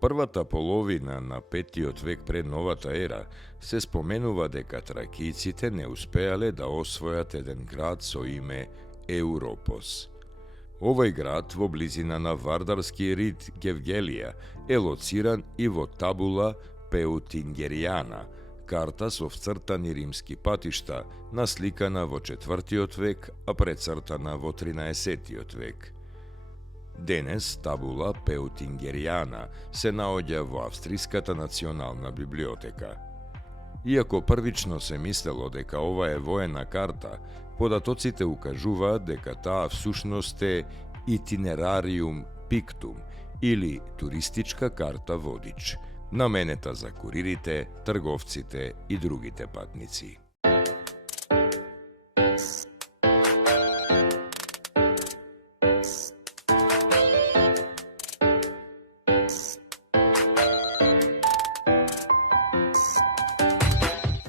првата половина на 5 век пред новата ера се споменува дека тракијците не успеале да освојат еден град со име Европос. Овој град во близина на вардарски рид Гевгелија е лоциран и во табула Пеутингеријана, карта со вцртани римски патишта, насликана во 4 век, а прецртана во 13 век. Денес табула Пеутингеријана се наоѓа во Австриската национална библиотека. Иако првично се мислело дека ова е воена карта, податоците укажуваат дека таа всушност е итинерариум пиктум или туристичка карта водич, наменета за куририте, трговците и другите патници.